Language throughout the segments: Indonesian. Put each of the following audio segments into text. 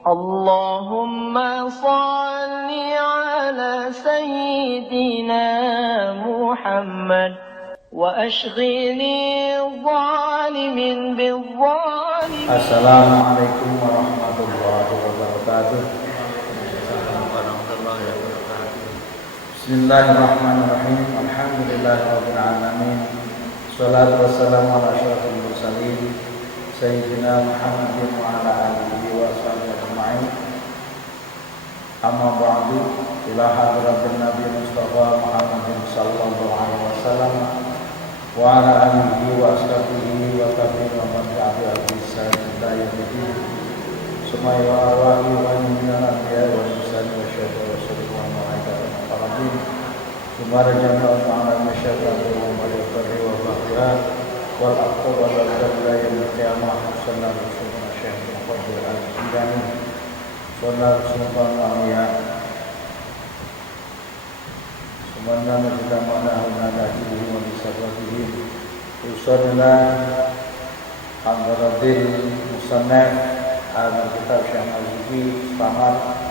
اللهم صل على سيدنا محمد وأشغلني الظالم بالظالم. Assalamualaikum warahmatullahi wabarakatuh. Bismillahirrahmanirrahim. Alhamdulillahirabbil alamin. Shalatu wassalamu ala asyrofil mursalin sayyidina Muhammadin wa ala alihi wa sahbihi ajma'in. Amma ba'du. Ila hadratin Nabi Mustafa Muhammadin sallallahu alaihi wasallam wa ala alihi wa ashabihi wa tabi'in wa man tabi'a bi ihsan ila yaumil Sumaya wa arwahi wa minal anbiya wa mursalin wa syuhada wa sholihin wa malaikati wa muqarrabin. Sumara jami'al ta'ala masyarakat wa barri wa bahriha wal aqtab wal ila yaumil qiyamah. Sallallahu alaihi wasallam Syekh Muhammad al-Jilani. Sallallahu alaihi wasallam Sumana kita mana hunadahi wa bisabatihi usulna Al-Baradil Musannaf Al-Kitab Syekh Al-Zubi Selamat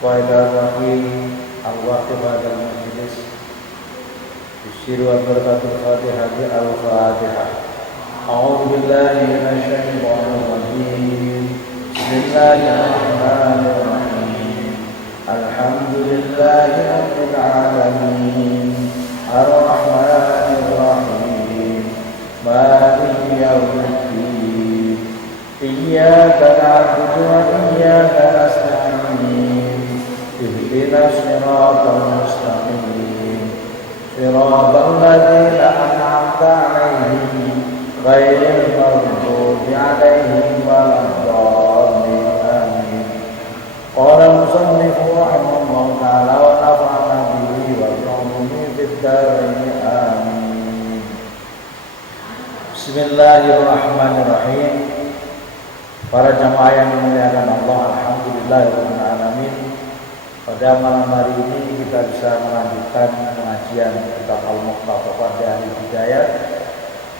Wa'idawaki Al-Waqibah dan Majlis Bishiru al-Barakatul Fatihati Al-Fatihah. A'udhu billahi minasyaitonir rajim. Bismillahirrahmanirrahim. Alhamdulillahi rabbil alamin. Ar-Rahmanir Rahim. Maliki yaumiddin. Iyyaka na'budu wa iyyaka nasta'in. Ihdinas siratal mustaqim. Siratal ladzina an'amta 'alaihim ghairil maghdubi 'alaihim waladdallin. Amin. Qala al-musannif rahimahullahu ta'ala wa nafa'ana bihi wa bi'ulumihi fid dharain. Amin. Bismillahirrahmanirrahim. Para jamaah yang dimuliakan Allah, alhamdulillahirabbil alamin. Pada malam hari ini kita bisa melanjutkan pengajian kitab Al-Muqtafah dari Hidayat.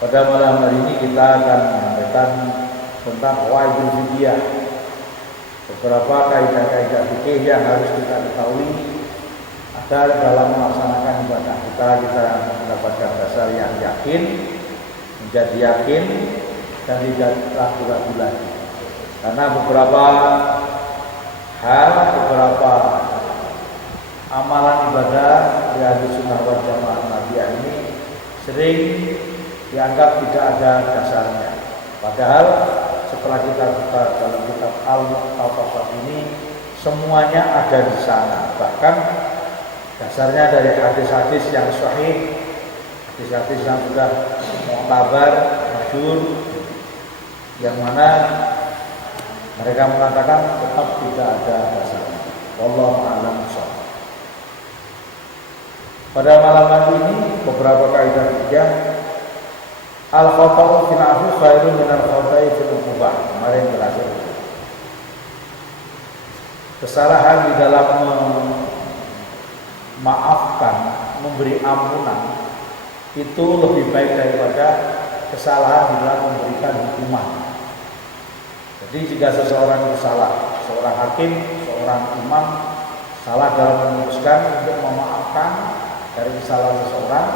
Pada malam hari ini kita akan menyampaikan tentang qawaidul fiqhiyah. Beberapa kaidah-kaidah fikih yang harus kita ketahui agar dalam melaksanakan ibadah kita mendapatkan dasar yang yakin, menjadi yakin dan tidak ragu-ragu lagi. Karena beberapa amalan ibadah di Ahlussunnah wal Jamaah Nabiyah ini sering dianggap tidak ada dasarnya. Padahal setelah kita buka dalam kitab Al-Muqtafah ini semuanya ada di sana. Bahkan dasarnya dari hadis-hadis yang sahih, hadis-hadis yang sudah mu'tabar, masyhur, yang mana mereka mengatakan tetap tidak ada dasarnya. Wallahu a'lam bishawab. Pada malam hari ini beberapa kaidah fikih. Al-khata'u fil 'afwi khairun min al-khata'i fil 'uqubah. Kemarin terakhir. Kesalahan di dalam memaafkan, memberi ampunan itu lebih baik daripada kesalahan di dalam memberikan hukuman. Jadi jika seseorang itu salah, seorang hakim, seorang imam salah dalam memutuskan untuk memaafkan dari kesalahan seseorang,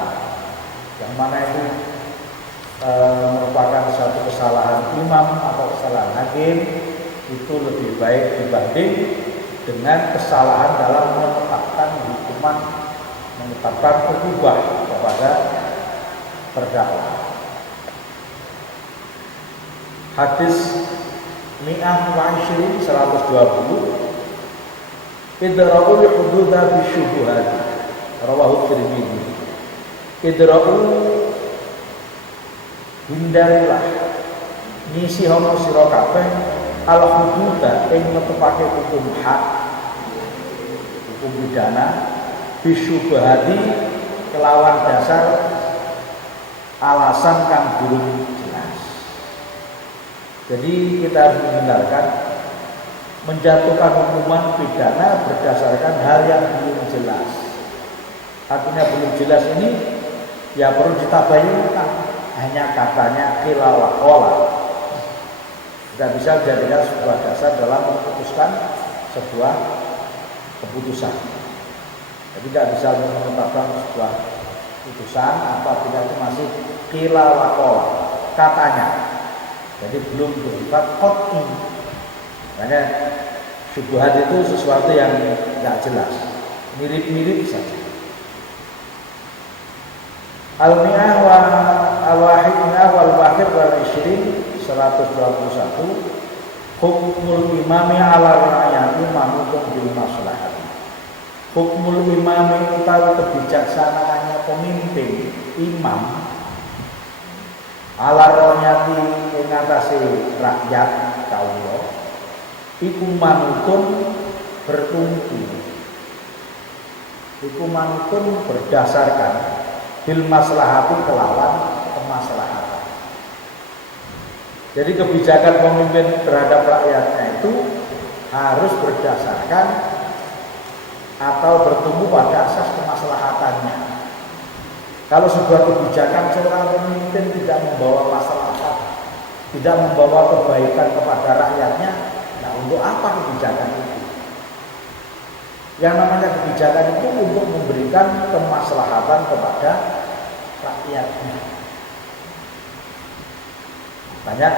yang mana itu merupakan suatu kesalahan imam atau kesalahan hakim, itu lebih baik dibanding dengan kesalahan dalam menetapkan hukuman, menetapkan hukuman kepada terdakwa. Hadis 120 Idra'ul hududa bisyubuhat rawahu Tirmidzi. Idra'u, hindarilah ngisi hono sira kabeh al hududa ing netepake hukum hak, hukum pidana bisyubhati kelawan dasar alasan kang durung jelas. Jadi kita harus menghindarkan menjatuhkan hukuman pidana berdasarkan hal yang belum jelas. Artinya belum jelas ini ya perlu ditabayunkan. Hanya katanya qila wa qala. tidak bisa dijadikan sebuah dasar dalam memutuskan sebuah keputusan. Jadi tidak bisa menetapkan sebuah putusan apabila itu masih qila wa qala, katanya. Jadi belum bersifat qat'i. Makanya syubhat itu sesuatu yang tidak jelas, mirip-mirip saja. Al-mi'ah wa al-wahidina wal-wahid wal-ishrin 121 hukmul imami ala ra'yati manutun bil maslahat. Hukmul imami utawi kebijaksanaannya pemimpin imam ala ra'yati ing atase rakyat kawula iku manutun bertumpu. Iku manutun berdasarkan bil maslahati kelawan kemaslahatan. Jadi kebijakan pemimpin terhadap rakyatnya itu harus berdasarkan atau bertumbuh pada asas kemaslahatannya. Kalau sebuah kebijakan seorang pemimpin tidak membawa maslahat, tidak membawa kebaikan kepada rakyatnya, nah untuk apa kebijakan itu? Yang namanya kebijakan itu untuk memberikan kemaslahatan kepada rakyatnya. Banyak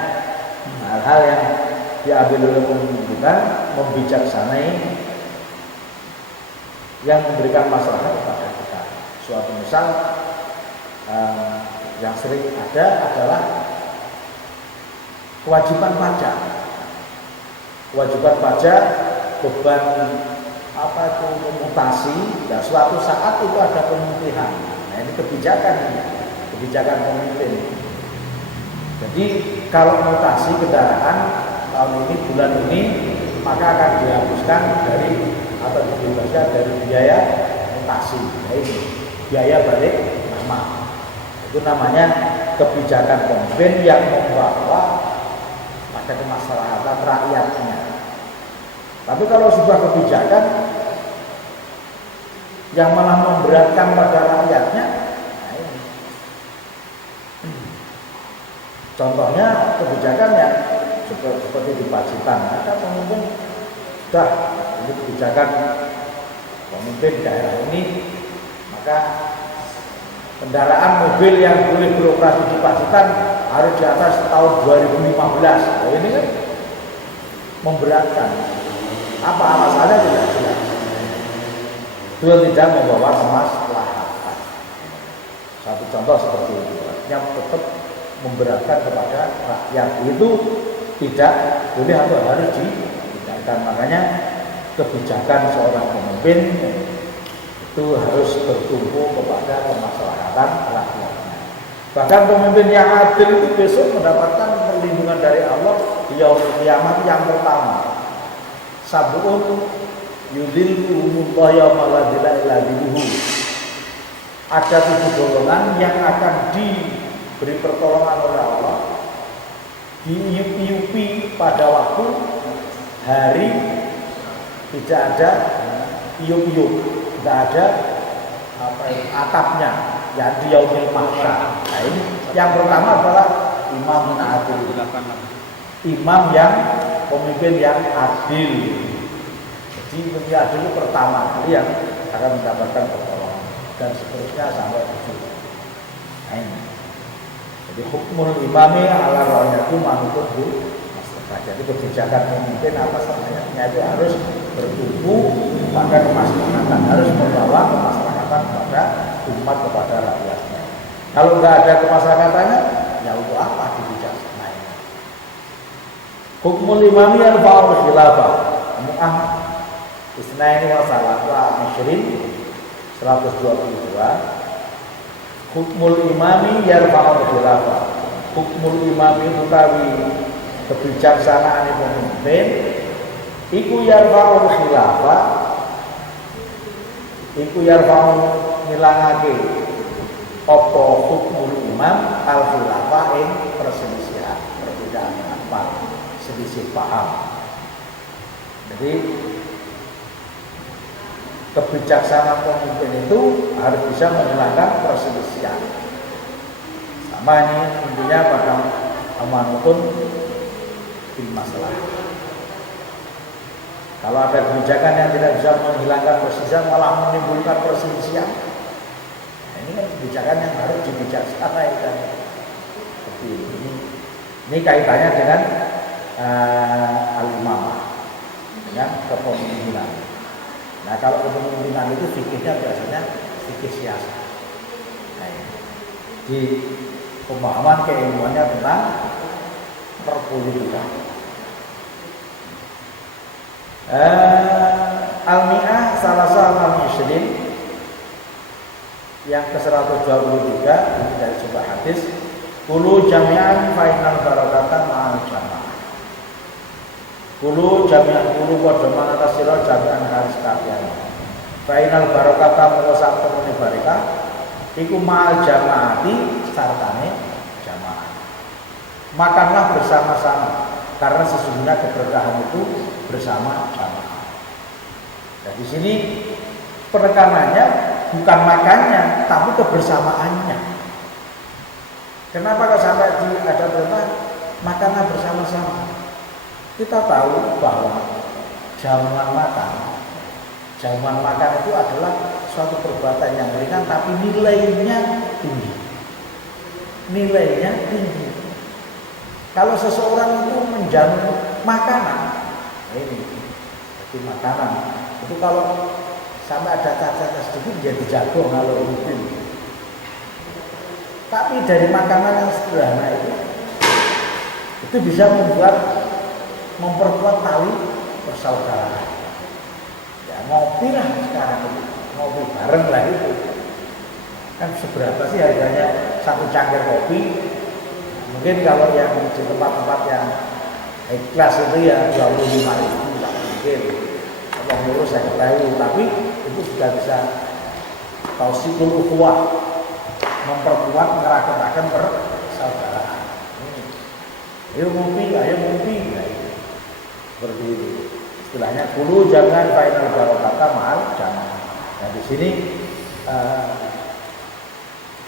hal-hal yang diambil oleh pemimpin kita membijaksanai yang memberikan maslahat kepada kita. Suatu misal yang sering ada adalah kewajiban pajak. Kewajiban pajak, beban apa itu mutasi, dan suatu saat itu ada pemutihan. Nah ini kebijakan pemimpin. Jadi kalau mutasi kendaraan tahun ini bulan ini maka akan dihapuskan dari atau dibebaskan dari biaya mutasi. Nah ini biaya balik nama. Itu namanya kebijakan pemimpin yang membawa pada kemaslahatan rakyatnya. Tapi kalau sebuah kebijakan yang malah memberatkan pada rakyatnya, nah ini. Contohnya kebijakan yang seperti di Pacitan, ada pemimpin sudah ini kebijakan pemimpin daerah ini, maka kendaraan mobil yang boleh beroperasi di Pacitan harus di atas tahun 2015. Nah, ini kan memberatkan. Apa alasannya tidak jelas. Itu tidak membawa kemaslahatan. Satu contoh seperti itu, yang tetap memberatkan kepada rakyat itu tidak boleh atau harus ditindakkan. Makanya kebijakan seorang pemimpin itu harus bertumpu kepada kemaslahatan rakyatnya. Bahkan pemimpin yang adil itu besok mendapatkan perlindungan dari Allah di yaumul kiamat yang pertama. Sab'un yudhilluhumullahu yawma la dhilla illa dhilluhu. Ada 7 golongan yang akan diberi pertolongan oleh Allah, diiup-iupi pada waktu hari tidak ada iup-iup, tidak ada atapnya, yang di yaumil mahsyar. Nah ini yang pertama adalah imam adil, imam yang pemimpin yang adil. Jadi pemimpin adil itu pertama kali yang akan mendapatkan pertolongan, dan seterusnya sampai 7. Nah ini. Jadi hukmul imami ala ra'yati manutun bil maslahat. Jadi kebijakan pemimpin atas rakyatnya itu harus bertumbuh pada kemaslahatan, harus membawa kemaslahatan kepada umat, kepada rakyatnya. Kalau nggak ada kemaslahatannya, ya untuk apa dibijaksanai? Hukmul imami al-fa'ul khilafah. Mu'ah Isnaini wa salah wa asyrin 122. Hukmul imami yarfa'ul khilafah. Hukmul imami utawi kebijaksanaan pemimpin iku yarfa'ul khilafah, iku yarfa'ul ngilangake apa hukmul imam al khilafah ing perselisihan, perbedaan pendapat, selisih paham. Jadi kebijaksanaan pemimpin itu harus bisa menghilangkan perselisihan. Sama ini intinya pada amanatun bil masalah. Kalau ada kebijakan yang tidak bisa menghilangkan perselisihan malah menimbulkan perselisihan, nah, ini kan kebijakan yang harus dibijaksanai. Seperti ini kaitannya dengan al-imamah, dengan kepemimpinan. Nah, kalau kepemimpinan itu fikihnya biasanya fikih siasat. Nah, di pemahaman keilmuannya tentang perpolitikan. Al-Mi'ah Salasah al-Ishrin yang ke-123 ini dari sebuah hadis, Kulu jami'an fainal barakatan ma'al jamaah. Kulu jami'an kulu padha manata sira jami'an haris kafian. Fainal barakatan moko sak temene barokah iku ma'al jamaati sartane jamaah. Makanlah bersama-sama karena sesungguhnya keberkahan itu bersama jamaah. Nah, di sini penekanannya bukan makannya, tapi kebersamaannya. Kenapa kalau sampai ada perintah makanlah bersama-sama? Kita tahu bahwa jamuan makan itu adalah suatu perbuatan yang ringan, tapi nilainya tinggi. Nilainya tinggi. Kalau seseorang itu menjamu makanan, ini jadi makanan itu kalau sampai ada cacat sedikit jadi jago kalau mungkin. Tapi dari makanan yang sederhana itu bisa memperkuat tali persaudaraan. Ya ngopi lah sekarang itu, ngopi bareng lah itu. Kan seberapa sih harganya satu cangkir kopi? Mungkin kalau yang di tempat-tempat yang kelas itu ya 25.000 tak mungkin. Kalau ngurus saya ketahui, tapi itu sudah bisa tausikul ukhuwah, memperkuat merakitakan persaudaraan. Ayo ngopi. Nah, seperti itu. Istilahnya kulu jangan final barokata ma'al jamaah. Nah di sini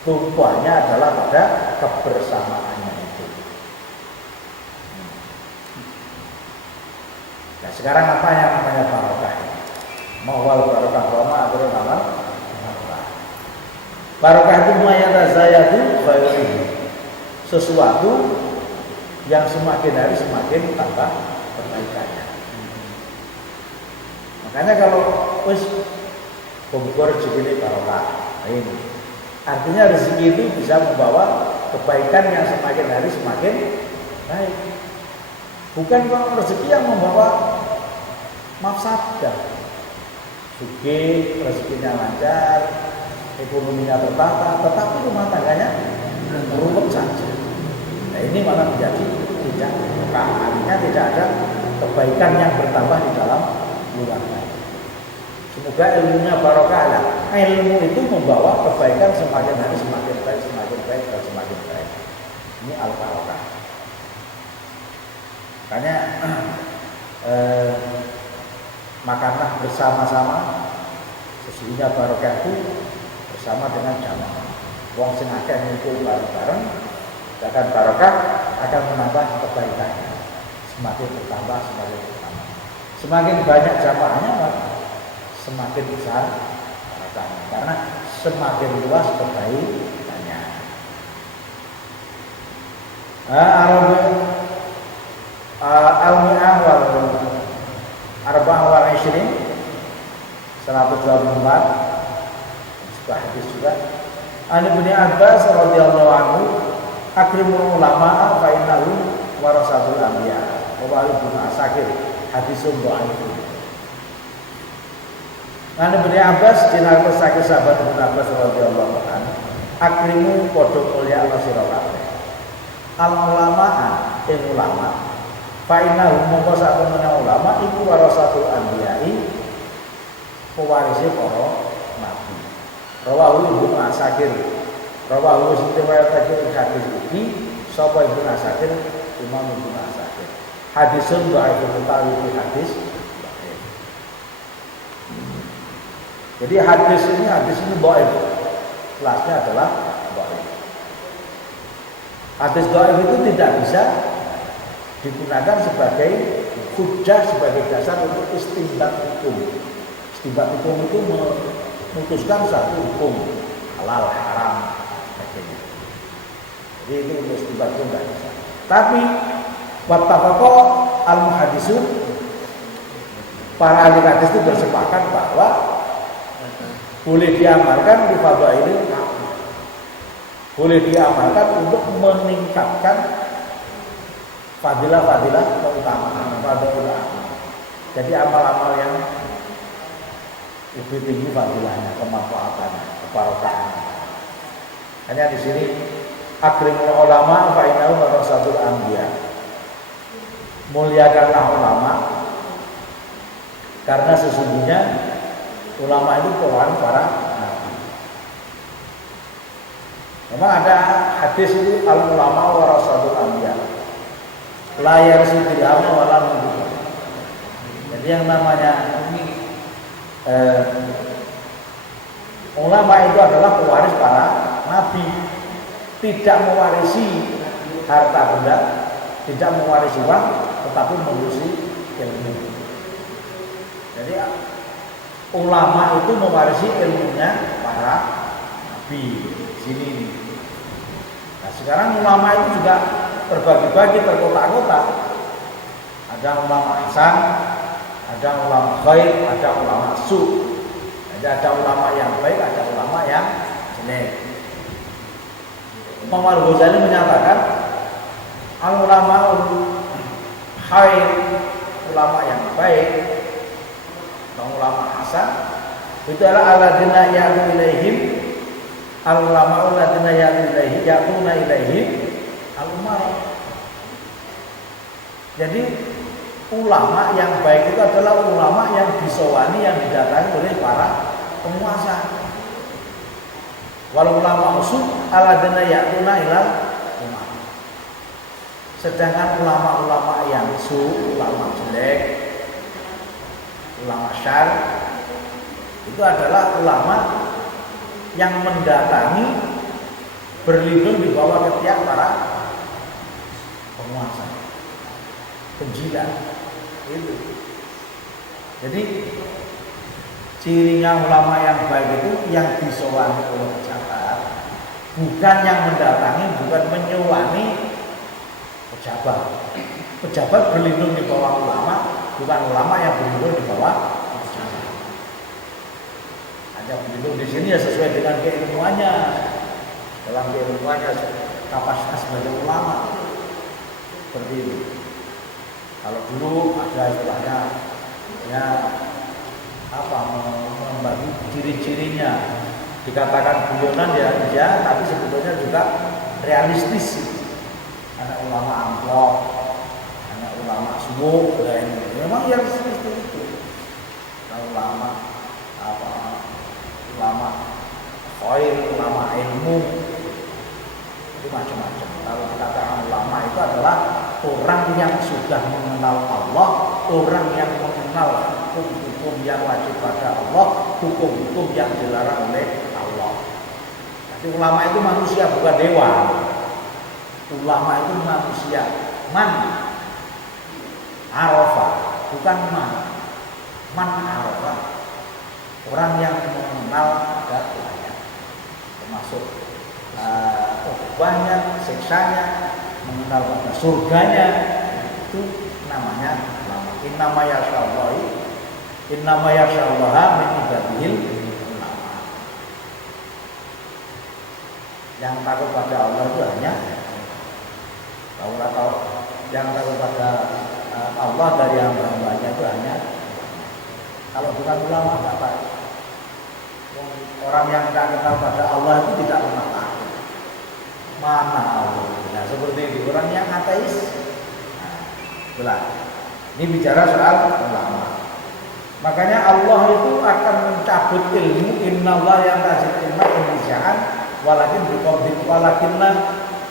tumpuannya adalah pada kebersamaannya itu. Nah sekarang apa yang namanya barokah? Mawal barokah Roma atau nama barokah. Barokah itu mayatazayatu khairuhu. Sesuatu yang semakin hari semakin tambah perbaikannya. Makanya kalau pembuka rezeki ini barokah, ini artinya rezeki itu bisa membawa kebaikan yang semakin hari semakin baik. Bukan kalau rezeki yang membawa mafsadah. Sugih, rezekinya lancar, ekonominya tertata, tetapi rumah tangganya ruwet saja. Nah ini malah menjadi tidak berkah, artinya tidak ada kebaikan yang bertambah di dalam keluarga. Semoga ilmunya barokah lah. Ilmu itu membawa kebaikan semakin hari semakin baik dan semakin baik. Ini al-barokah. Makanya makanlah bersama-sama. Sesungguhnya barokah itu bersama dengan jamaah. Wong sing akeh ngumpul bareng-bareng, akan barokah akan menambah kebaikannya. Semakin bertambah. Semakin banyak jamaahnya, semakin besar barokahnya. Karena semakin luas kebaikannya. Al-Mi'ah wal Arba'ah wal Ishrin 124 sebuah hadis juga. An Ibnu Abbas radhiyallahu anhu akrimul ulama fa innahum warasatul anbiya wa ibnu Asakir hadisun dhaif. An Ibnu Abbas dinar sakit sahabat Ibnu Abbas radhiyallahu anhu akrimu padha mulya ana sira kabeh. Al ulama ulama fa innahum mongko sak temene ulama iku warasatul anbiya'i pewarisi para nabi. Rawahu Ibnu Asakir. Rawahu riwayatake hadis iki sapa Ibnu Asakir Imam Ibnu Asakir. Hadisun dhaif utawi hadis. Jadi hadis ini dhaif. Kelasnya adalah dhaif. Hadis dhaif itu tidak bisa digunakan sebagai hujjah, sebagai dasar untuk istinbat hukum. Istinbat hukum itu memutuskan satu hukum halal, haram, sebagainya. Jadi itu untuk istinbat hukum tidak bisa. Tapi wattafaqa al-muhaddisun, para ahli hadis itu bersepakat bahwa boleh diamalkan di fadhailil amal. Boleh diamalkan untuk meningkatkan fadilah-fadilah keutamaan, fadhailul amal. Jadi amal-amal yang lebih tinggi fadilahnya, kemanfaatannya, kebarokahannya. Hanya di sini akrimul ulama fa innahu warasatul anbiya. Muliakanlah ulama karena sesungguhnya ulama itu pewaris para nabi. Memang ada hadis itu al ulama warasatul anbiya. La yarsu dirham wala nubuwah. Jadi yang namanya ulama itu adalah pewaris para nabi, tidak mewarisi harta benda, tidak mewarisi uang, tetapi mewarisi ilmu. Jadi ulama itu mewarisi ilmunya para nabi. Sini. Nah, sekarang ulama itu juga terbagi-bagi, terkotak-kotak. Ada ulama hasan, ada ulama khair, ada ulama su. Jadi ada ulama yang baik, ada ulama yang jelek. Imam Al-Ghazali menyatakan al-ulama khair, ulama yang baik, ulama hasan, itu adalah alladzina ya'tu ilaihim, al-ulama alladzina ya'tuna ilaihim al-umara. Jadi ulama yang baik itu adalah ulama yang disowani, yang didatangi oleh para penguasa. Walau ulama usul alladzina ya'tuna ilal umara. Sedangkan ulama-ulama yang su, ulama jelek, ulama syar, itu adalah ulama yang mendatangi, berlindung di bawah ketiak para penguasa, penjilat. Itu. Jadi cirinya ulama yang baik itu yang disowani oleh pejabat, bukan yang mendatangi, bukan menyowani pejabat. Pejabat berlindung di bawah ulama, bukan ulama yang berlindung di bawah pejabat. Hanya berlindung di sini ya sesuai dengan keilmuannya, dalam keilmuannya, kapasitas sebagai ulama. Seperti itu. Kalau dulu ada istilahnya ya membagi ciri-cirinya, dikatakan guyonan ya, tapi sebetulnya juga realistis. Anak ulama amplop, anak ulama subuh, dan memang yang seperti itu. Ulama ulama khair, ulama ilmu, itu macam-macam. Kalau dikatakan ulama itu adalah orang yang sudah mengenal Allah, orang yang mengenal hukum-hukum yang wajib pada Allah, hukum-hukum yang dilarang oleh Allah. Jadi ulama itu manusia, bukan dewa. Ulama itu manusia. Man arafa, bukan man arafa. Orang yang mengenal ada Tuhannya, termasuk banyak siksanya, mengenal pada surganya, itu namanya ulama. Innama yakhsyallaha min ibadihil ulama. Yang takut pada Allah itu hanya atau yang takut pada Allah dari hamba-hambanya itu hanya, kalau bukan ulama enggak tahu. Orang yang tidak kenal pada Allah itu tidak pernah tahu mana Allah. Nah, seperti itu orang yang ateis. Nah, ini bicara soal ulama. Makanya Allah itu akan mencabut ilmu. Innallaha yantazil ilma insya'an walakin biqabdin walakinna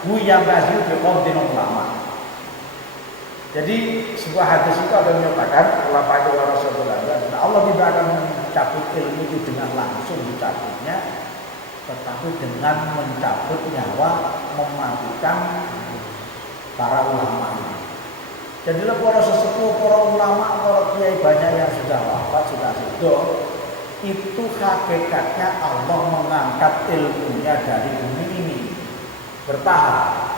hu yantazil biqabdin ulama. Jadi sebuah hadis itu akan menyatakan ulama itu warasatul anbiya. Allah tidak akan mencabut ilmu itu dengan langsung dicabutnya, tetapi dengan mencabut nyawa, mematikan para ulama ini. Jadilah para sesepuh, para ulama, para kiai banyak yang sudah wafat, sudah sudah. Itu hakikatnya Allah mengangkat ilmunya dari bumi ini bertahap.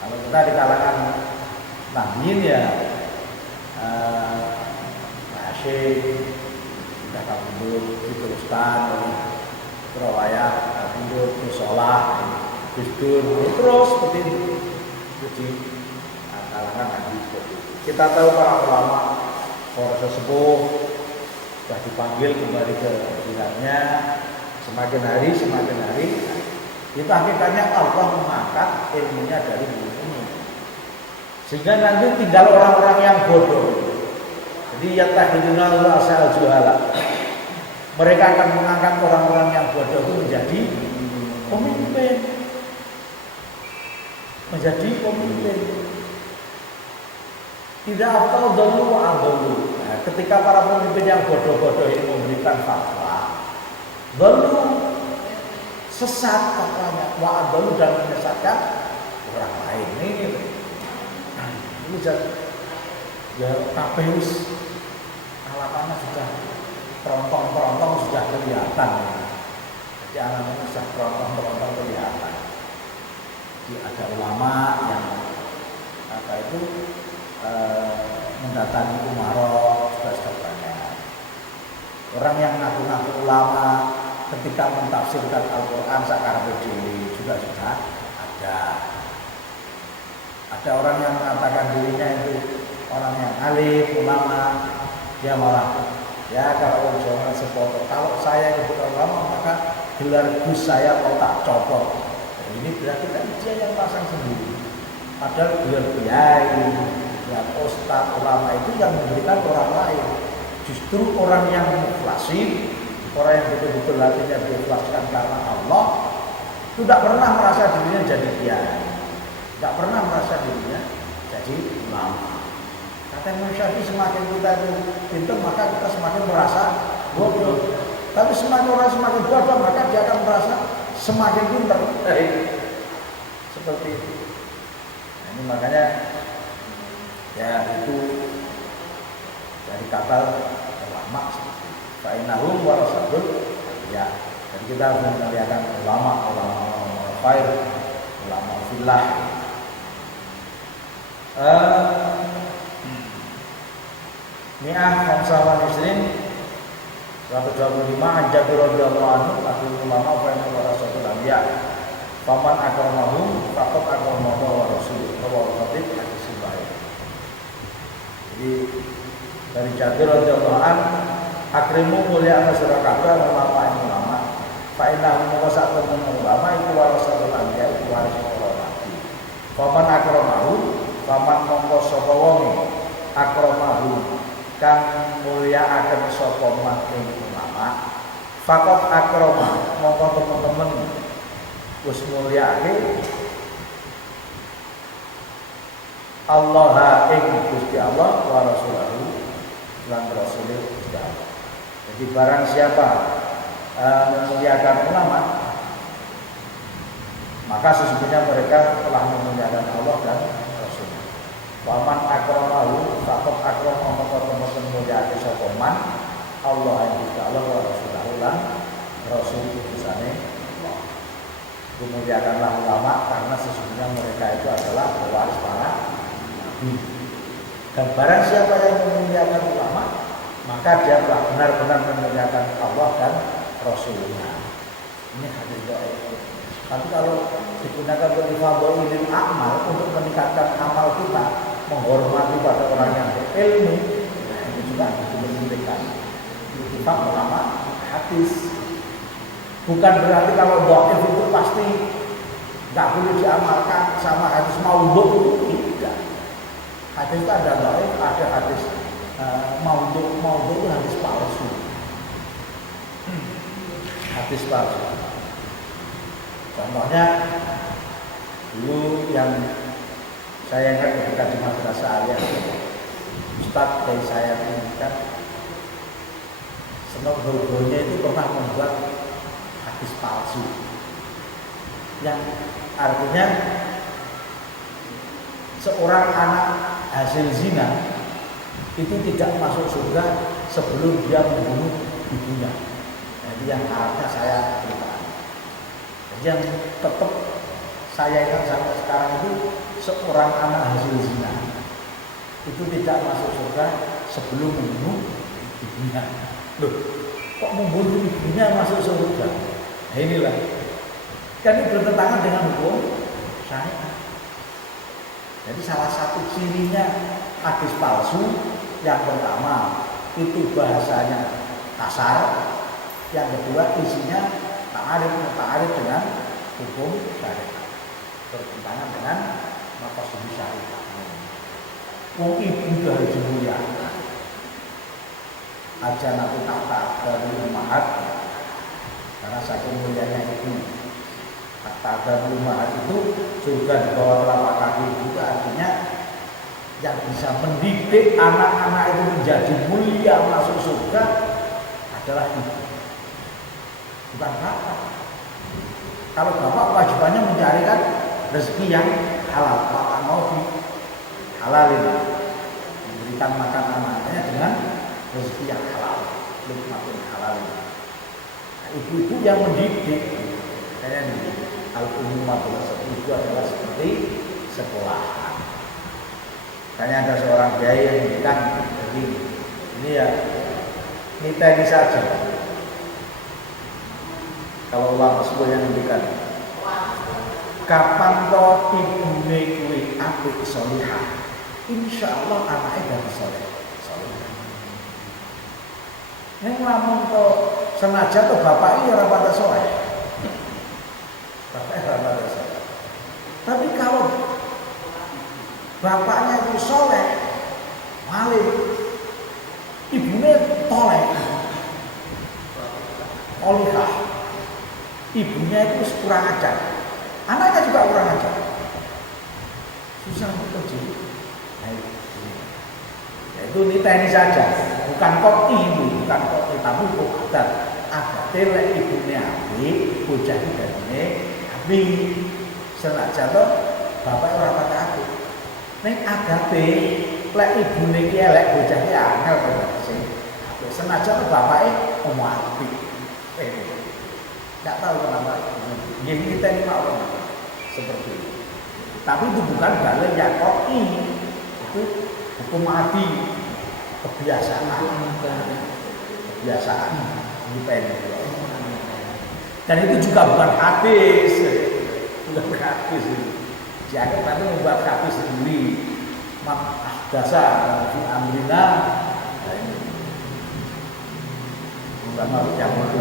Kalau kita di kalangan Nahdien ya Asyik, kita kabur, diteruskan Surabaya, kabur, Musola, Gusdur, terus seperti itu. Jadi kalangan Nahdien seperti itu. Kita tahu para ulama, para sesepuh sudah dipanggil kembali ke jirannya, semakin hari itu hakikatnya Allah mengangkat ilmunya dari bumi ini, sehingga nanti tinggal orang-orang yang bodoh. Jadi yattahiduna asal juhala, mereka akan mengangkat orang-orang yang bodoh itu menjadi pemimpin, tidak apa dulu adolu. Nah, ketika para pemimpin yang bodoh-bodoh ini memberikan fatwa, lalu sesat fatwanya, wa'adolu dan menyesatkan orang lain. Ini ya KPUs alamannya sudah terontong sudah kelihatan. Jadi anak-anak sudah terontong kelihatan. Jadi ada ulama yang mendatangi umaro sudah banyak. Orang yang ngaku-ngaku ulama ketika mentafsirkan Al-Quran sakarepe dhewe juga sudah ada. Ada orang yang mengatakan dirinya itu orang yang alim, ulama, dia malah ya kalau orang Jawa sepoto. Kalau saya itu bukan ulama maka gelar Gus saya mau tak copot. Ini berarti kan dia yang pasang sendiri. Padahal gelar kiai, ya ustaz, ulama itu yang memberikan orang lain. Justru orang yang mukhlasin, orang yang betul-betul hatinya diikhlaskan karena Allah, itu tidak pernah merasa dirinya jadi kiai, tidak pernah merasa dirinya jadi ulama. Kata Imam Syafi'i, semakin kita itu pintar maka kita semakin merasa bodoh. Tapi semakin orang semakin bodoh maka dia akan merasa semakin pintar. Seperti itu. Nah, ini makanya ya itu dari kata ulama seperti itu. Fa'inahum warasatul ya. Jadi kita harus memuliakan ulama khair, ulama fillah. Mi'ah khamsah isrin 125 Jabir radhiyallahu anhu akhir ulama fa warasatul anbiya. Faman akramahu faqad akramahu wa rasul wa khatib hadis sahih. Jadi dari Jabir radhiyallahu anhu, akrimu mulia sira kabeh ulama. Fa inna mawasatun ulama iku warasatul anbiya, iku waris para nabi. Faman akramahu, faman mongko sapa wong akramahu kang mulia akan sapa man ing ulama. Faqad akrama mongko teman-teman wis mulyake Allah ing Gusti Allah wa Rasuluhu lan Rasulullah Gusti Allah. Jadi barang siapa memuliakan ulama, maka sesungguhnya mereka telah memuliakan Allah dan Rasulnya. Waman akramahu faqad akrama maka teman mulyake sapa man Allah ing Gusti Allah wa Rasuluhu lan Rasul utusane Allah. Memuliakanlah ulama karena sesungguhnya mereka itu adalah pewaris para nabi. Dan barang siapa yang memuliakan ulama, maka dia telah benar-benar memuliakan Allah dan Rasulnya. Ini hadis dhaif. Tapi kalau digunakan untuk ifadhailil amal, untuk meningkatkan amal kita, menghormati pada orang yang berilmu, nah itu juga diperlukan. Ittifaq ulama hadis. Bukan berarti kalau dhaif itu pasti nggak boleh diamalkan sama hadis maudhu, itu tidak. Hadis itu ada dhaif, ada hadis maudhu itu hadis palsu. Hadis palsu. Contohnya dulu yang saya ingat ketika di madrasah Aliyah, Ustadz dari saya ini kan senang guru-gurunya itu pernah membuat hadis palsu yang artinya seorang anak hasil zina itu tidak masuk surga sebelum dia membunuh ibunya. Jadi yang harusnya saya berikan. Jadi yang tetap saya ingat sampai sekarang itu seorang anak hasil zina itu tidak masuk surga sebelum membunuh ibunya. Loh, kok membunuh ibunya masuk surga? Nah inilah. Kan ini bertentangan dengan hukum syariat. Jadi salah satu cirinya hadis palsu yang pertama itu bahasanya kasar, yang kedua isinya ta'arif dengan hukum syariat, bertentangan dengan maqasid syariat. Wong ibu dari dimuliakan, aja nanti tahta dari umat, karena saking mulianya ibu. Tahta dari umat itu surga di bawah telapak kaki itu artinya yang bisa mendidik anak-anak itu menjadi mulia masuk surga adalah ibu, bukan bapak. Kalau bapak wajibannya mencarikan rezeki yang halal, maka mau dihalalin, memberikan makan anaknya dengan rezeki yang halal, nikmatin halal. Nah, ibu-ibu yang mendidik, kayaknya al-ummatul itu adalah seperti sekolahan. Makanya ada seorang kiai yang bilang begini, ini ya niteni saja. Kalau ulama sebuah yang ngendikan, kapan to ibune kuwi apik salihah, insyaallah anake dadi saleh. Nek lamun to senajan to bapak iki ora patek saleh. Bapak ora patek saleh. Tapi kalau bapaknya itu soleh, maling, ibunya toleh, olihah, ibunya itu kurang ajar, anaknya juga kurang ajar, susah untuk jadi. Nah, itu niteni saja, bukan kopi itu, bukan kopi, tapi kok ada telek ibunya api, bocah itu dadine api, senajan to bapak ora patek api. Nek agape lek ibune ki elek bocah ki angel kok sing. Senajan bapake omah apik. Enggak tahu kenapa. Nggih kita ini mau seperti itu. Tapi itu bukan dalil yang koki. Itu hukum adi, kebiasaan. Kebiasaan dipeni. Dan itu juga bukan hadis. Bukan hadis itu. Dianggap nanti membuat hadis sendiri. Dasar di amrina. Nah ini bukan makhluk yang itu.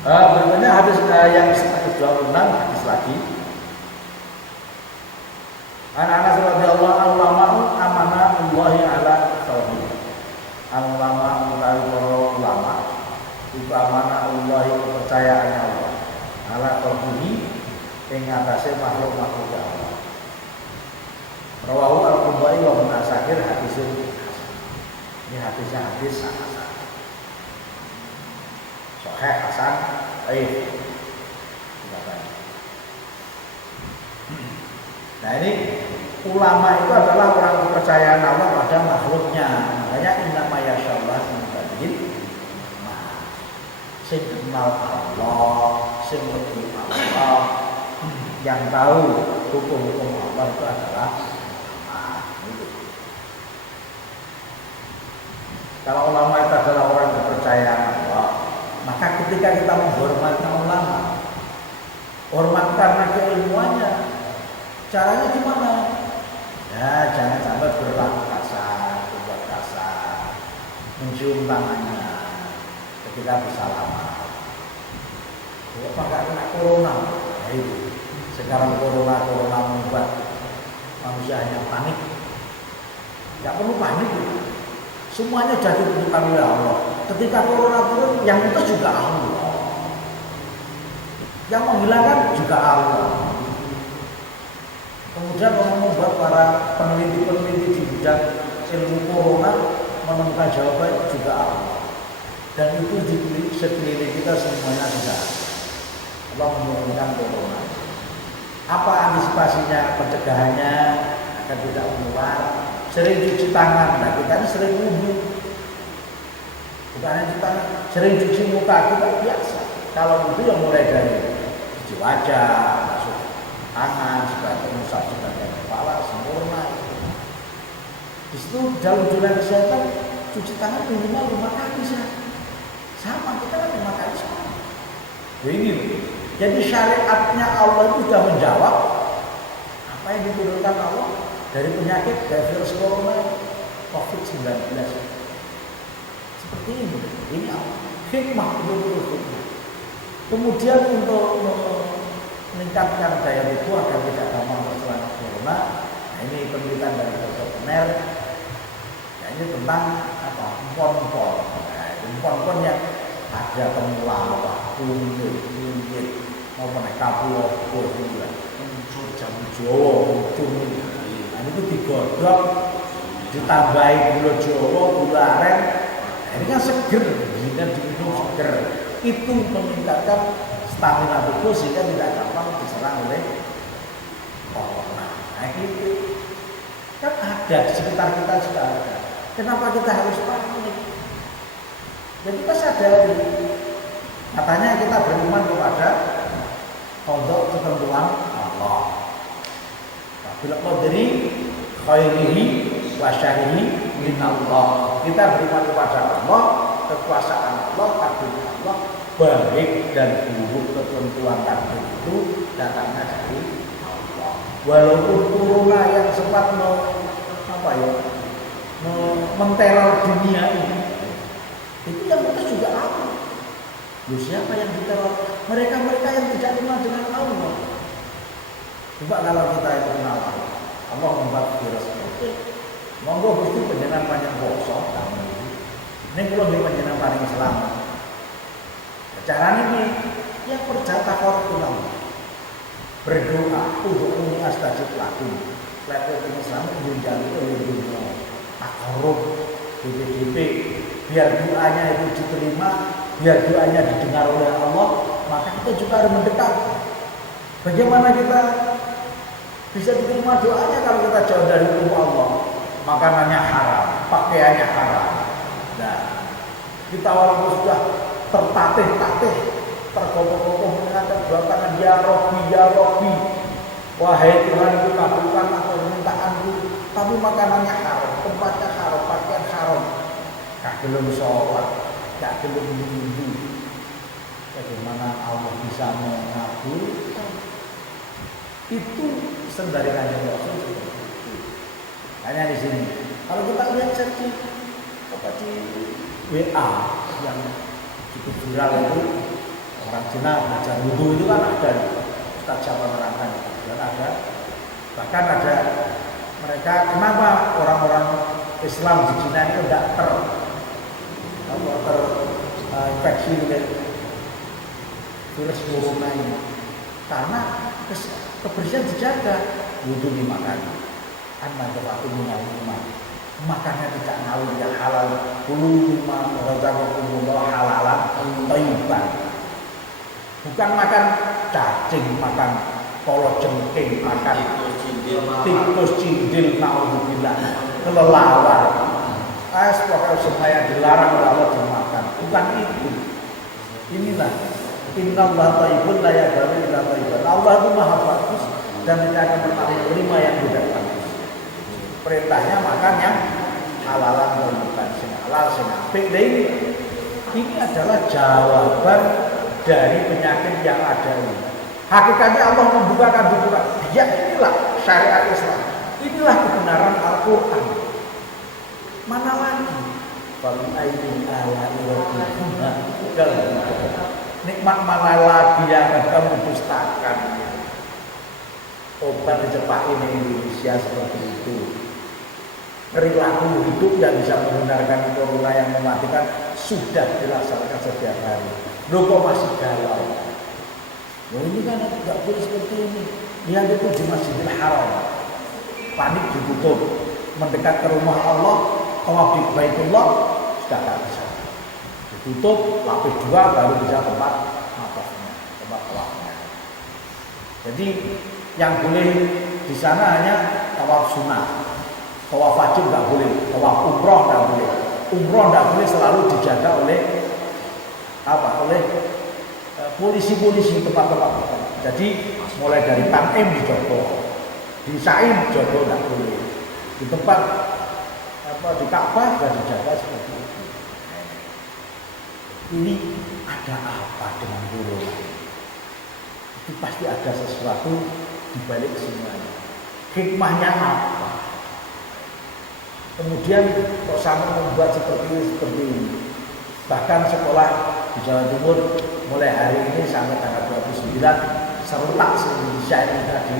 Berikutnya hadis yang 126 hadis lagi. Anak-anak radhiyallahu anhu ulama amanah Allahi ala tauhid. Ulama utawi para ulama itu amanah Allahi kepercayaannya Allah. Ala tauhid ing ngatasé makhluk-makhluk Allah. Rawahu al-Bukhari wa Ibnu Asakir hadisun. Ini hadisnya hadis hasan. Sahih hasan, baik. Nah ini ulama itu adalah orang kepercayaan Allah pada makhluknya. Makanya innama yasyallah min sing kenal Allah, sing ngerti Allah, yang tahu hukum-hukum Allah itu adalah kalau ulama itu adalah orang kepercayaan Allah, maka ketika kita menghormati ulama, hormat karena keilmuannya. Caranya gimana? Ya jangan sampai berlaku kasar, berbuat kasar, mencium tangannya ketika bersalaman. Apa nggak kena corona? Ya itu. Sekarang corona membuat manusia hanya panik. Nggak perlu panik. Semuanya jadi ditentukan oleh Allah. Ketika corona turun, yang itu juga Allah. Yang menghilangkan juga Allah. Kemudian Allah membuat para peneliti-peneliti di bidang ilmu corona menemukan jawaban juga Allah. Dan itu di sekeliling kita semuanya sudah Allah menurunkan corona. Apa antisipasinya, pencegahannya agar tidak menular? Sering cuci tangan. Nah, kita ini sering wudhu. Bukan hanya cuci tangan, sering cuci muka kita biasa. Kalau wudhu yang mulai dari cuci wajah, masuk tangan, sebagai musaf, sebagai kepala, sempurna. Di situ dalam jualan kesehatan cuci tangan minimal 5 kali sama, kita kan 5 kali sama. Ini, jadi syariatnya Allah itu sudah menjawab apa yang diturunkan Allah dari penyakit, dari virus corona, COVID-19. Seperti ini hikmah, betul-betul hikmah. Kemudian untuk meningkatkan daya tubuh agar tidak gampang terserang corona, nah ini penelitian dari Dr. Penel. Nah, ini tentang apa? Empon-empon. Nah, empon-empon yang ada temulawak, kunyit, mau menaik logo juga, unsur jamu Jawa, unsur ini. Nah, itu digodok, ditambahi gula Jawa, gula aren. Nah, ini kan seger, jika diminum seger, itu meningkatkan stamina tubuh sehingga tidak gampang diserang oleh corona. Nah, itu kan ada di sekitar kita sudah ada. Kenapa kita harus panik? Jadi kita sadari, katanya kita beriman kepada qada ketentuan Allah. Bila qadri khairihi wa syarrihi min Allah. Kita beriman kepada Allah, kekuasaan Allah, takdir Allah, baik dan buruk ketentuan takdir itu datangnya dari Allah. Walaupun corona yang sempat menteror dunia ini, itu yang betul juga Allah. Loh, siapa yang diteror? Mereka-mereka yang tidak kenal dengan Allah. Coba kalau kita itu kenal Allah, Allah membuat virus seperti monggo Gusti panjenengan panjang kosong kamu ini kalau di panjenengan paling selamat. Caranya ini yang perjata korban berdoa untuk astajib lakum. Level Islam menjadi dunia takarub DPDP biar doanya itu diterima, biar doanya didengar oleh Allah, maka kita juga harus mendekat. Bagaimana kita bisa diterima doanya kalau kita jauh dari hukum Allah? Makanannya haram, pakaiannya haram. Nah, kita walaupun sudah tertatih-tatih, tergopoh-gopoh mengatakan bahkan ya Rabbi, wahai Tuhan, kabulkan permintaanku, tapi makanannya haram, tempatnya haram, pakaian haram, gak belum sholat, gak belum wudhu. Bagaimana Allah bisa mengabulkan? Itu sendiri Kanjeng Rasul seperti itu. Hanya di sini. Kalau kita lihat di WA yang cukup viral itu, orang Cina belajar wudhu itu kan ada, Ustaz Jawa menerangkan dan ada, bahkan ada mereka, kenapa orang-orang Islam di Cina itu tidak terinfeksi dengan virus corona ini? Karena kebersihan dijaga, wudhu dimakan, an-nadhafatu minal iman, makannya tidak ngawur yang halal, kulu mimma razaqakumullah halalan thayyiban. Bukan makan cacing, makan kolot jengking, makan tikus cindil, naudzubillah, kelelawar. Pokoknya semua yang dilarang oleh Allah dimakan. Bukan itu. Inilah innallaha thayyibun la yaqbalu illa thayyiban. Allah itu maha bagus dan tidak akan pernah menerima yang tidak bagus. Perintahnya makan yang halalan thayyiban, sing halal sing apik. Ini adalah jawaban dari penyakit yang ada ini. Hakikatnya Allah membukakan pikiran. Ya, inilah syariat Islam. Inilah kebenaran Al-Quran. Mana lagi? Nikmat mana lagi yang akan kamu dustakan? Obat dicepak ini Indonesia seperti itu. Perilaku hidup yang bisa menggunakan corona yang mematikan sudah dilaksanakan setiap hari. Loh, kok masih galau? Loh, ini kan tidak boleh seperti ini. Lihat itu di Masjidil Haram, panik ditutup, mendekat ke rumah Allah, tawaf di Baitullah sudah tidak bisa. Ditutup, lapis 2 baru bisa tempat tawafnya, tempat tawafnya. Jadi Yang boleh di sana hanya tawaf sunnah, tawaf wajib nggak boleh, tawaf umroh nggak boleh. Umroh nggak boleh, selalu dijaga oleh oleh polisi-polisi tempat-tempat. Jadi mulai dari Tanim dijogo, di Saim jogo nggak boleh, di tempat di Ka'bah sudah dijaga seperti itu. Ini ada apa dengan burung? Itu pasti ada sesuatu di balik semuanya. Hikmahnya apa? Kemudian kok sampai membuat seperti ini. Bahkan sekolah di Jawa Timur mulai hari ini sampai tanggal 29 serentak se-Indonesia ini tadi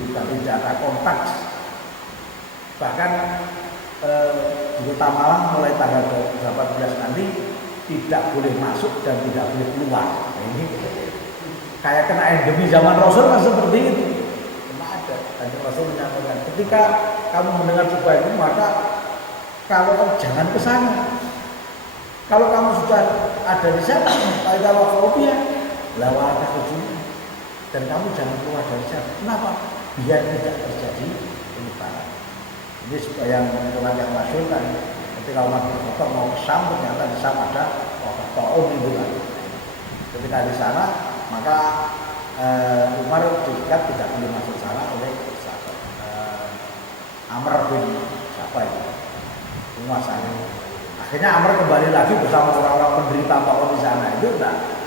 dibuka data kontak. Bahkan di Kota Malang mulai tanggal 18 nanti tidak boleh masuk dan tidak boleh keluar. Nah, ini kayak kena endemi zaman Rasul kan seperti itu. Ada. Dan Rasul menyampaikan, ketika kamu mendengar sebuah itu, maka kalau jangan ke sana. Kalau kamu sudah ada di sana, pada waktu lawan ujungnya, dan kamu jangan keluar dari sana. Kenapa? Biar tidak terjadi penyebaran. Ini yang yang masyhur kan, ketika Umar bin Khattab mau ke Syam, ternyata di Syam ada wabah taun itu kan. Ketika di sana, maka Umar diikat tidak boleh masuk sana oleh Amr bin siapa itu penguasanya. Akhirnya Amr kembali lagi bersama orang-orang penderita taun di sana itu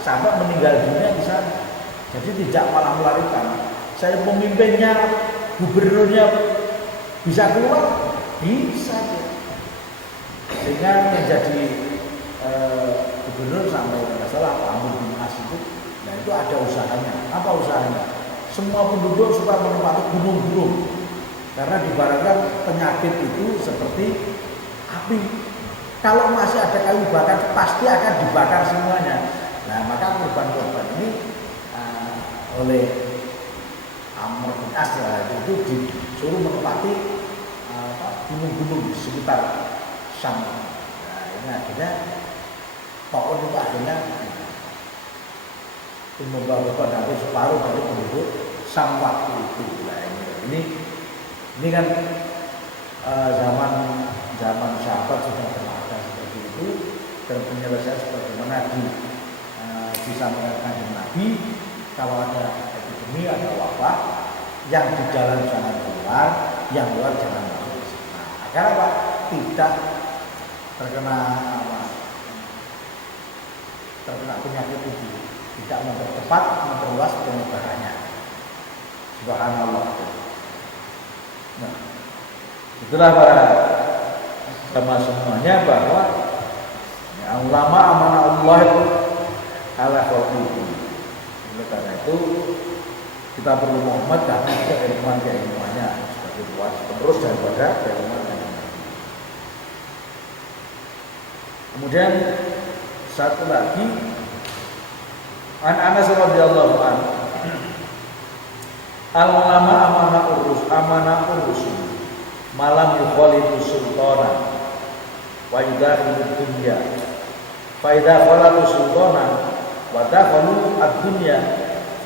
sampai meninggal dunia di sana. Jadi tidak malah melarikan. Saya pemimpinnya, gubernurnya bisa keluar, bisa ya. Sehingga menjadi gubernur sampai tidak salah Amr bin As itu, nah itu ada usahanya. Apa usahanya? Semua penduduk suka menempati gunung-gunung karena dibarangkan penyakit itu seperti api. Kalau masih ada kayu bakar pasti akan dibakar semuanya. Nah maka korban-korban ini oleh Amr bin As itu disuruh menempati gunung-gunung di sekitar Syam. Nah ini akhirnya Taun itu akhirnya membawa dari separuh dari penduduk Syam waktu itu. Nah ini kan zaman sahabat sudah pernah ada seperti itu, dan penyelesaian sebagaimana disampaikan Nabi, kalau ada epidemi, ada wabah, yang di dalam jangan keluar, yang luar jangan masuk. Nah, agar apa? Tidak terkena penyakit itu, tidak mempercepat, memperluas penyebarannya. Subhanallah. Nah, itulah para sama semuanya bahwa ulama amanah Allah itu ala khalqihi. Oleh karena itu kita perlu Muhammad karena keilmuannya sebagai penerus daripada keilmuan Nabi. Kemudian satu lagi, An Anas radhiyallahu anhu, al ulama amanah urus malam yukhalidu sultana wa yudakhilu dunya fa idza khalatu sultana wa dakhalu ad-dunya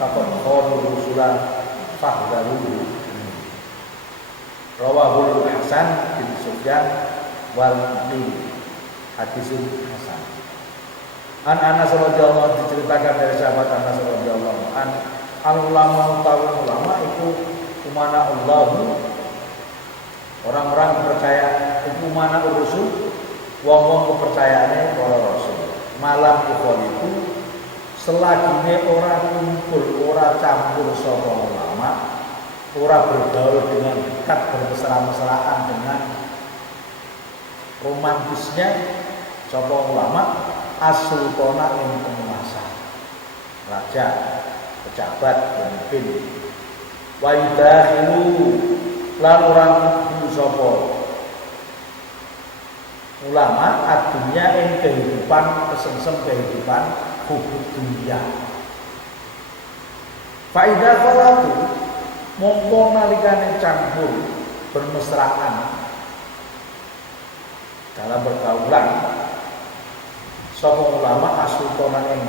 faqad khanu rusulan fahdharuhu. Rawahul Hasan bin Sufyan wal Mu'min, hadisul Hasan. An Anas radhiyallahu anhu, diceritakan dari sahabat Anas radhiyallahu anhu, al ulama itu umana Allahu, orang-orang percaya itu mana urusul, wong-wong kepercayaannya para rasul. Malam ikhwan itu selagi orang kumpul, orang campur sapa ulama, orang bergaul dengan dekat, bermesra-mesraan dengan romantisnya sapa ulama, as-sultana yang penguasa, raja, pejabat, pemimpin. Wa yudahilu lan orang sapa ulama adunya ing kehidupan, kesengsem kehidupan hubud dunia. Fa idza qalatu mongko nalikane campur bermesraan dalam pergaulan sapa ulama asultana ing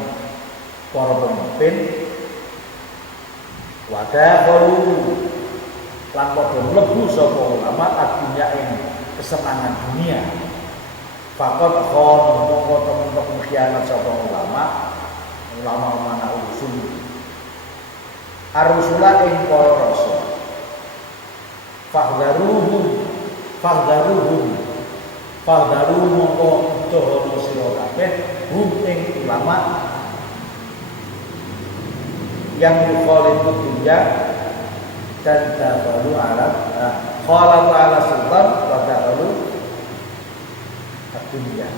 para pemimpin Wadakhalu lan padha mlebu sapa ulama adunya ing kesenangan dunia. Faqat khon mongko temen khianat sapa ulama mana usul ar-rusula ing para rasul. Fahdaru mongko doho sira kabeh hum ing ulama yang yukhalifu dunya dan dabalu ala khalafu ala sultan wa dabalu dunya.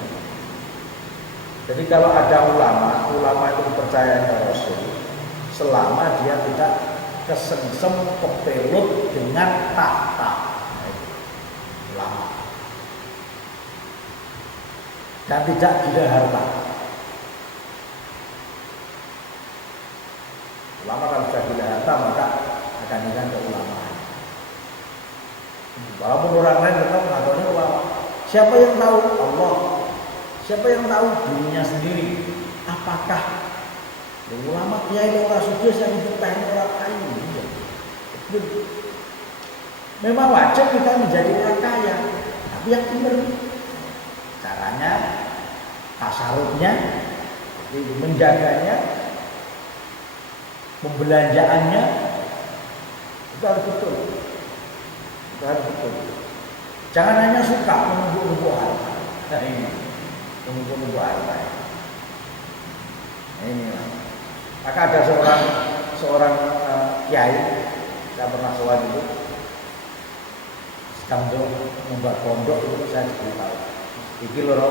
Jadi kalau ada ulama itu percaya kepada Rasul selama dia tidak kesengsem kepelut dengan tahta ulama dan tidak gila harta. Ulama kalau sudah gila harta maka akan hilang keulamaan. Walaupun orang lain tetap mengatakan ulama. Siapa yang tahu? Allah. Siapa yang tahu? Dirinya sendiri. Apakah ulama kiai orang sukses yang diputahin orang kayu? Memang wajar kita menjadi orang kaya, tapi yang benar caranya, tasarufnya, menjaganya, pembelanjaannya itu harus betul. Jangan hanya suka menumpuk harta. Nah ini menumpuk harta. Ini. Maka ada seorang kiai, saya pernah soal itu, sambil membuat pondok itu saya ceritahu. Iki lho,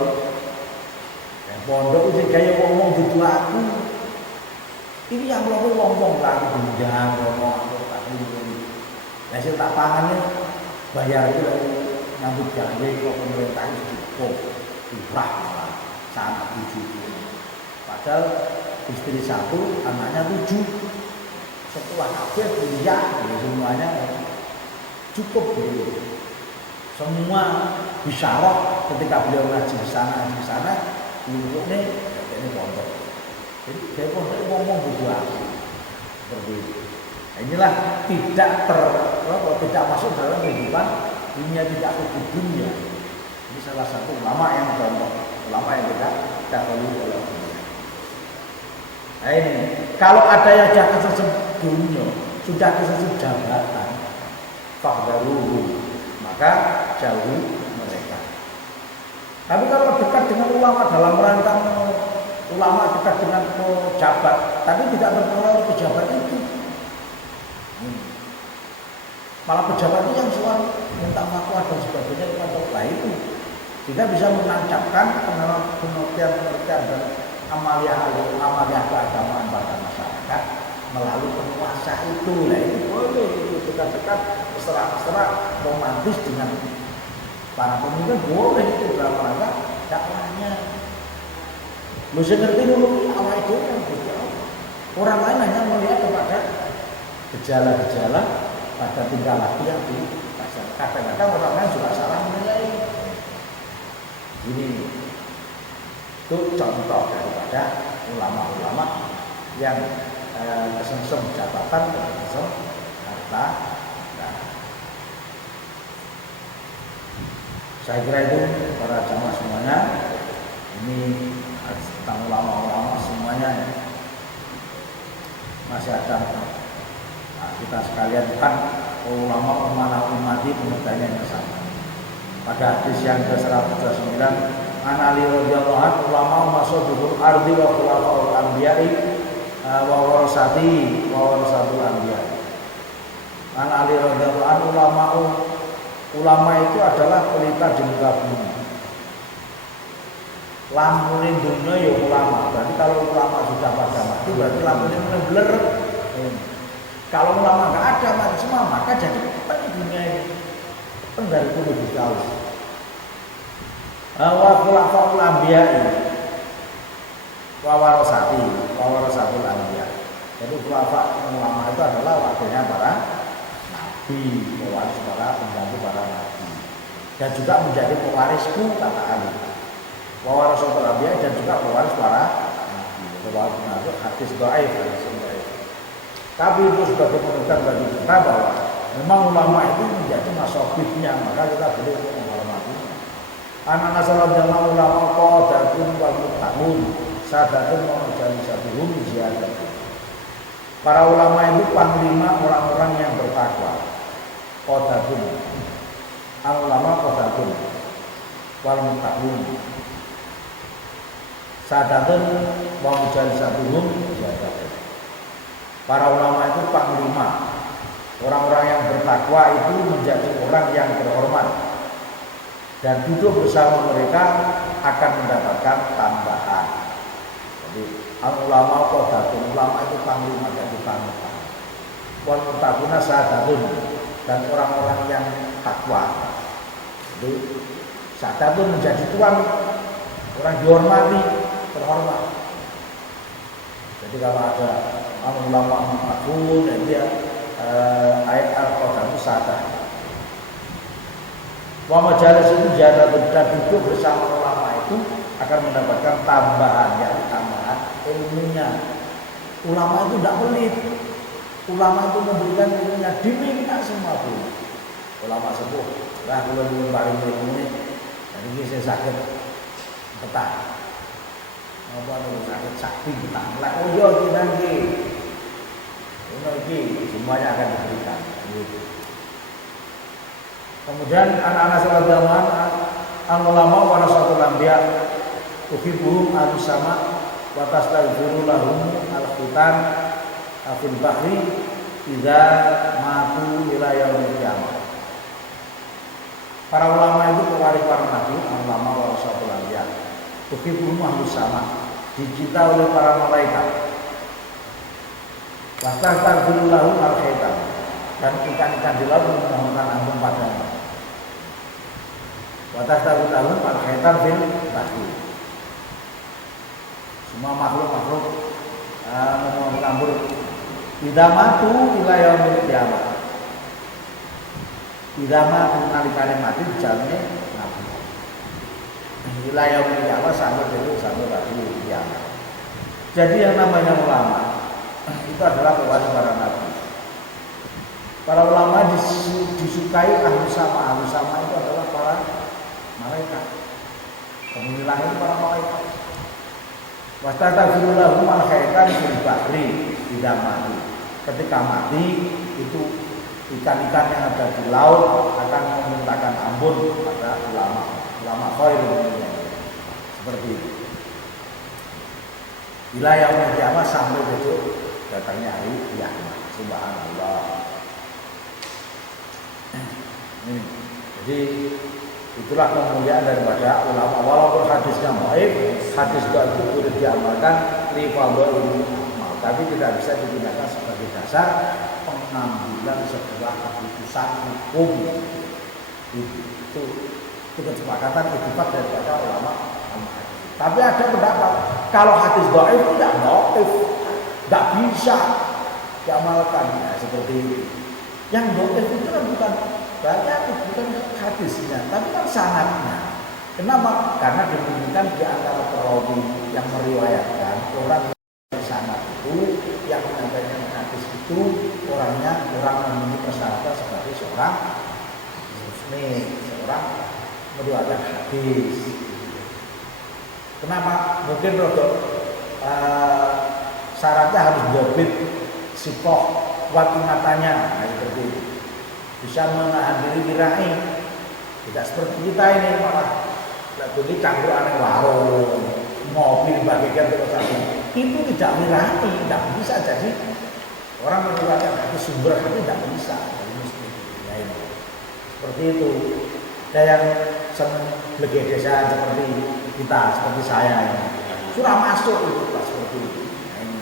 yang pondok itu kayak ngomong gitu aku. Ini yang ngomong lagi benjang ngomong aku tak ini. Nah saya tak pangannya bayar itu nyambut janji kok pemerintah itu cukup murah malah sangat 7. Padahal istri 1, anaknya 7. Setelah kabeh kuliah semuanya cukup dulu. Semua bisyarah ketika beliau ngaji di sana ini pondok. Jadi saya pondok ngomong berdua seperti itu. Nah, inilah tidak masuk dalam kehidupan dunia, tidak ikut dunia. Ini salah satu ulama yang contoh, ulama yang tidak dahulu oleh dunia. Nah ini, kalau ada yang sudah kesesat dunia, sudah kesesat jabatan, fahdaruhu, maka jauhi mereka. Tapi kalau dekat dengan ulama dalam rangka ulama dekat dengan pejabat, tapi tidak berpengaruh pejabat itu. Malah pejabat itu yang suka minta fatwa dan sebagainya kepada itu, sehingga bisa menancapkan pengertian dan amalia keagamaan pada masyarakat melalui penguasa itu. Nah itu boleh itu dekat-dekat mesra-mesra romantis dengan para pemimpin, boleh itu dalam rangka dakwahnya. Mesti ngerti dulu awal itu kan orang lain hanya melihat kepada gejala-gejala pada tingkah laku yang di pasar. Kadang-kadang orang lain juga salah menilai. Ini itu contoh daripada ulama-ulama yang kesengsem jabatan, kesengsem harta. Nah, saya kira itu para jamaah semuanya, ini tentang ulama-ulama semuanya ya. Masih ada kita sekalian kan ulama mana umati pengertiannya yang sama. Pada hadis yang ke-129, An Ali radhiyallahu anhu ulama masudul ardi wa khulafaul anbiya'i wa warasatul anbiya. An Ali radhiyallahu anhu ulama itu adalah pelita di muka bumi. Lampunin dunia ya ulama. Berarti kalau ulama sudah pada mati berarti lampunya mulai beler. Kalau ulama nggak ada mati semua, maka jadi pen dunia ini, pen dari kudu jauh. Wa khulafaul anbiya wa warasatul anbiya. Jadi khulafa ulama itu adalah wakilnya para nabi, pewaris para pengganti para nabi, dan juga menjadi pewarisku kata Ali. Warasatul anbiya dan juga pewaris para nabi. Pewaris hadis dhaif. Tapi itu sebagai penunjang bagi kita bahwa memang ulama itu menjadi masofitnya, maka kita boleh menghormati. Anak nasalah jamaah ulama qadatun wal muttaqun sadatun wa majalisatuhum ziyadatun. Para ulama itu panglima orang-orang yang bertakwa. Qadatun. Al-ulama qadatun wal muttaqun sadatun wa majalisatuhum ziyadatun. Para ulama itu panglima. Orang-orang yang bertakwa itu menjadi orang yang terhormat. Dan duduk bersama mereka akan mendapatkan tambahan. Jadi ulama qadatun, ulama itu panglima dari panglima. Wal muttaquna sadatun, dan orang-orang yang takwa. Jadi sadatun menjadi tuan, orang dihormati, terhormat. Jadi kalau ada ulama muttaqun, dia ayat al-Qur'an itu sadat. Wa majalis itu jadatun, dan duduk bersama ulama itu akan mendapatkan tambahan, yakni tambahan ilmunya. Ulama itu tidak pelit. Ulama itu memberikan ilmunya, diminta semua pun. Ulama sepuh, lah kalau belum paling ilmu ini, dan ini saya sakit petang. Apa itu sakit sakti petang? Lah oh iya kita ini semuanya akan diberikan. Gitu. Kemudian anak-anak sahabat zaman al-ulama warasatul anbiya tuhibbuhum al-sama wa tastaghfiru lahum al-khitan fil bahri idza matu ila yaumil qiyamah. Para ulama itu pewaris para nabi, ulama warasatul anbiya. Tuhibbuhum al-sama, dicinta oleh para malaikat. Wa tastaghfiru lahum al-khitan, dan ikan-ikan di laut memohonkan ampun padanya. Watas tahun pada kaitan fil bahri. Semua makhluk-makhluk memohon ampun. Tidak matu ila yaumil qiyamah. Tidak matu nalikane mati dijalme nabi. Ila yaumil qiyamah sampai hari kiamat. Jadi yang namanya ulama itu adalah pewaris para nabi. Para ulama disukai ahli sama itu adalah para malaikat. Penghuni langit itu para malaikat. Wastaghfirullahu al-khaitan fil bahri tidak mati. Ketika mati itu ikan-ikan yang ada di laut akan memintakan ampun pada ulama khairul seperti itu. Bila yaumil qiyamah sampai besok datangnya hari kiamat. Subhanallah. Jadi itulah kemuliaan daripada ulama. Walaupun hadisnya baik, hadis itu boleh diamalkan li fadhilil amal, tapi tidak bisa digunakan sebagai dasar pengambilan sebuah keputusan hukum. Itu kesepakatan ittifaq daripada ulama. Tapi ada pendapat kalau hadis dhaif tidak dhaif, tidak bisa diamalkan. Ya, seperti itu. Yang dhaif itu kan bukan bukan hadisnya, tapi kan sanadnya. Kenapa? Karena dibandingkan di antara perawi yang meriwayatkan orang yang sanad itu, yang menyampaikan hadis itu orangnya orang memenuhi persyaratan sebagai seorang muslim, seorang meriwayatkan hadis. Kenapa? Mungkin syaratnya harus dobit sikoh kuat ingatannya, seperti itu. Bisa menahan diri diraih. Tidak seperti kita ini malah lagi cangkruk aneh warung, mobil bagikan terus saja. Itu tidak diraih, tidak bisa. Jadi orang mengeluarkan itu sumber itu tidak bisa. Ya, ini. Seperti itu. Ada yang senang desa seperti kita, seperti saya ini. Sudah masuk itu seperti itu. Nah, ini.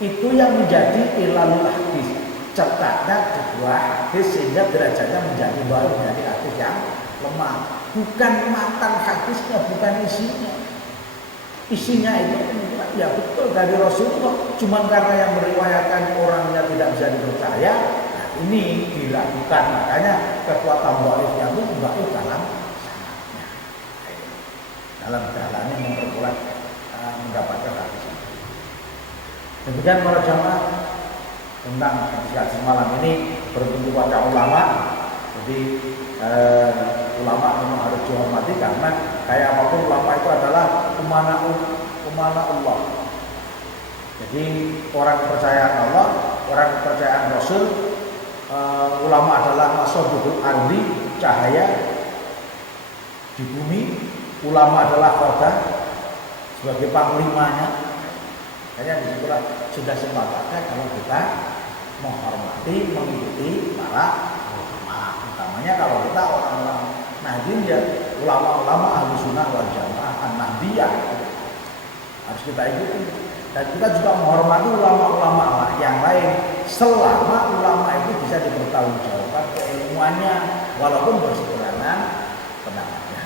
Itu yang menjadi ilalul hadis. Cetaknya dua hadis sehingga derajatnya menjadi baru menjadi hadis yang lemah. Bukan matan hadisnya, bukan isinya. Isinya itu ya betul dari Rasulullah. Cuma karena yang meriwayatkan orangnya tidak bisa dipercaya, nah ini dilakukan. Makanya kekuatan dhaifnya itu dhaif dalam sanadnya. Dalam jalannya memperkuat mendapatkan hadis. Demikian para jamaah. tentang hadis malam ini bertumpu pada ulama. Jadi ulama memang harus dihormati karena kayak apapun ulama itu adalah umana Allah. Jadi orang kepercayaan Allah, orang kepercayaan Rasul, ulama adalah masabul ardi, cahaya di bumi. Ulama adalah korban sebagai panglimanya. Hanya disitulah sudah sepatutnya kalau kita menghormati, mengikuti para ulama. Utamanya kalau kita orang-orang Nahdien ya ulama-ulama Ahlussunnah wal Jamaah An-Nahdiyah harus kita ikuti. Dan kita juga menghormati ulama-ulama yang lain selama ulama itu bisa dipertanggungjawabkan keilmuannya walaupun berseberangan pendapatnya.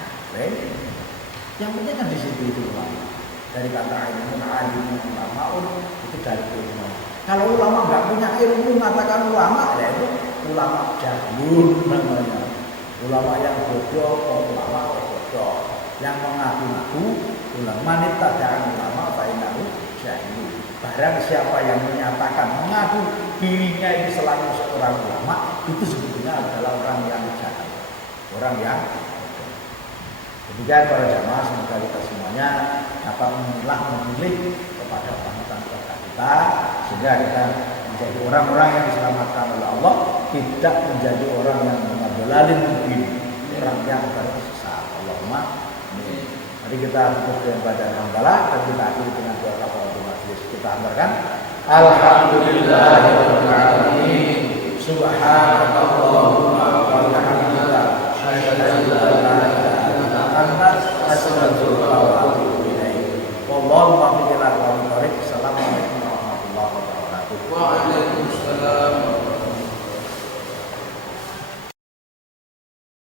Yang penting kan di situ itu ulama. Dari kata ilmu, alim, ulama itu dari ilmu. Kalau ulama nggak punya ilmu mengatakan ulama, ya itu ulama jahil namanya. Ulama yang bodoh, ulama bodoh. Yang mengaku-ngaku ulama nitadaan ulama bainahu jahil. Barang siapa yang menyatakan mengaku dirinya ini selalu seorang ulama, itu sebetulnya adalah orang yang jahat, orang yang demikian para jamaah, semoga kita semuanya dapat memilih kepada panutan kita sehingga kita menjadi orang-orang yang diselamatkan oleh Allah, tidak menjadi orang yang mengabalalin mungkin orang yang tersesat. Allahumma amin. Mari kita tutup dengan bacaan hamdalah dan kita akhiri dengan doa kafaratul majlis. Kita antarkan alhamdulillahirabbil alamin subhanakallahumma